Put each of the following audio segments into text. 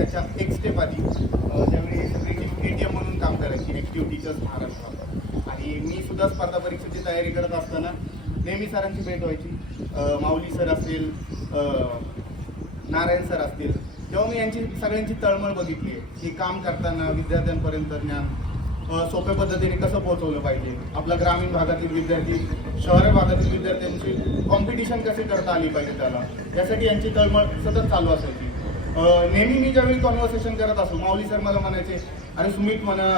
त्याच्या एक स्टेप आधी अ, ज्यावेळी हे ए टी एम म्हणून काम करायची ॲक्टिव्ह टीचर्स महाराष्ट्रात. आणि मी सुद्धा स्पर्धा परीक्षेची तयारी करत असताना नेहमी सरांची भेट व्हायची. माऊली सर असेल नारायण सर असतील तेव्हा मी यांची सगळ्यांची तळमळ बघितली. आहे की काम करताना विद्यार्थ्यांपर्यंत ज्ञान सोप्या पद्धतीने कसं पोहोचवलं पाहिजे? आपल्या ग्रामीण भागातील विद्यार्थी शहर भागातील विद्यार्थ्यांची कॉम्पिटिशन कशी करता आली पाहिजे त्याला? यासाठी यांची तळमळ सतत चालू असायची. नेहमी मी ज्यावेळी कॉन्व्हर्सेशन करत असो माऊली सर मला म्हणायचे अरे सुमित म्हणा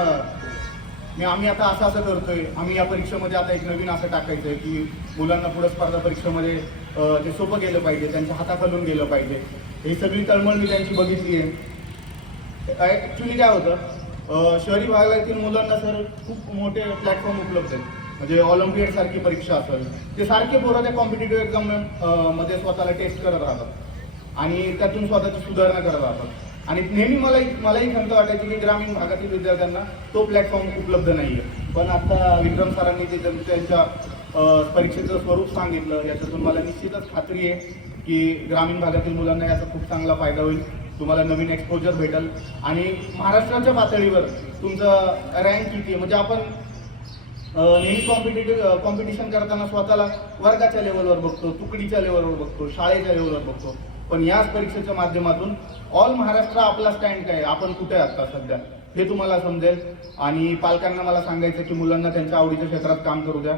मी आम्ही आता असं असं करतोय आम्ही या परीक्षेमध्ये आता एक नवीन असं टाकायचं आहे की मुलांना पुढे स्पर्धा परीक्षेमध्ये ते सोपं गेलं पाहिजे त्यांच्या हाताखालून गेलं पाहिजे. ही सगळी तळमळ मी त्यांची बघितली आहे. ॲक्च्युली काय होतं शहरी भागातील मुलांना सर खूप मोठे प्लॅटफॉर्म उपलब्ध आहेत. म्हणजे ऑलिम्पियड सारखी परीक्षा असेल ते सारखे पोरं त्या कॉम्पिटेटिव्ह एक्झाममध्ये स्वतःला टेस्ट करत राहतात. आणि त्यातून स्वतःची सुधारणा करत राहतात आणि नेहमी मला मलाही खंत वाटायची की ग्रामीण भागातील विद्यार्थ्यांना तो प्लॅटफॉर्म उपलब्ध नाही आहे पण आता विक्रम सरांनी ते त्यांच्या परीक्षेचं स्वरूप सांगितलं याच्यातून मला निश्चितच खात्री आहे की ग्रामीण भागातील मुलांना याचा खूप चांगला फायदा होईल. तुम्हाला नवीन एक्सपोजर भेटेल. आणि महाराष्ट्राच्या पातळीवर तुमचं रँक किती आहे? म्हणजे आपण नेहमी कॉम्पिटेटिव्ह कॉम्पिटिशन करताना स्वतःला वर्गाच्या लेवलवर बघतो तुकडीच्या लेवलवर बघतो शाळेच्या लेवलवर बघतो. पण याच परीक्षेच्या माध्यमातून ऑल महाराष्ट्र आपला स्टँड काय आहे, आपण कुठे आहे आता सध्या? हे तुम्हाला समजेल. आणि पालकांना मला सांगायचं की मुलांना त्यांच्या आवडीच्या क्षेत्रात काम करू द्या.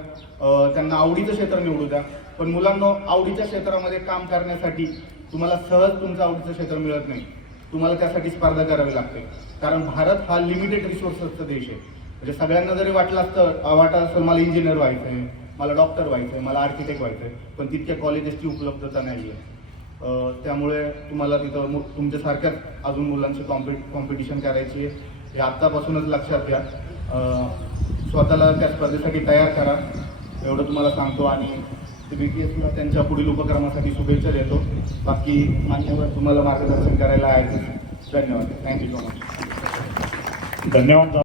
त्यांना आवडीचं क्षेत्र निवडू द्या. पण मुलांना आवडीच्या क्षेत्रामध्ये काम करण्यासाठी तुम्हाला सहज तुमचं आवडीचं क्षेत्र मिळत नाही. तुम्हाला त्यासाठी स्पर्धा करावी लागते. कारण भारत हा लिमिटेड रिसोर्सेसचा देश आहे. म्हणजे सगळ्यांना जरी वाटलं असतं वाटत असेल मला इंजिनियर व्हायचं आहे मला डॉक्टर व्हायचं आहे मला आर्किटेक्ट व्हायचं आहे पण तितक्या कॉलेजेसची उपलब्धता नाही आहे त्यामुळे तुम्हाला तिथं मग तुमच्यासारख्याच अजून मुलांची कॉम्पि कॉम्पिटिशन करायची आहे. हे आत्तापासूनच लक्षात घ्या. स्वतःला त्या स्पर्धेसाठी तयार करा. एवढं तुम्हाला सांगतो आणि बी टी एसला त्यांच्या पुढील उपक्रमासाठी शुभेच्छा देतो. बाकी मान्यवर तुम्हाला मार्गदर्शन करायला आहे धन्यवाद. थँक्यू सो मच धन्यवाद.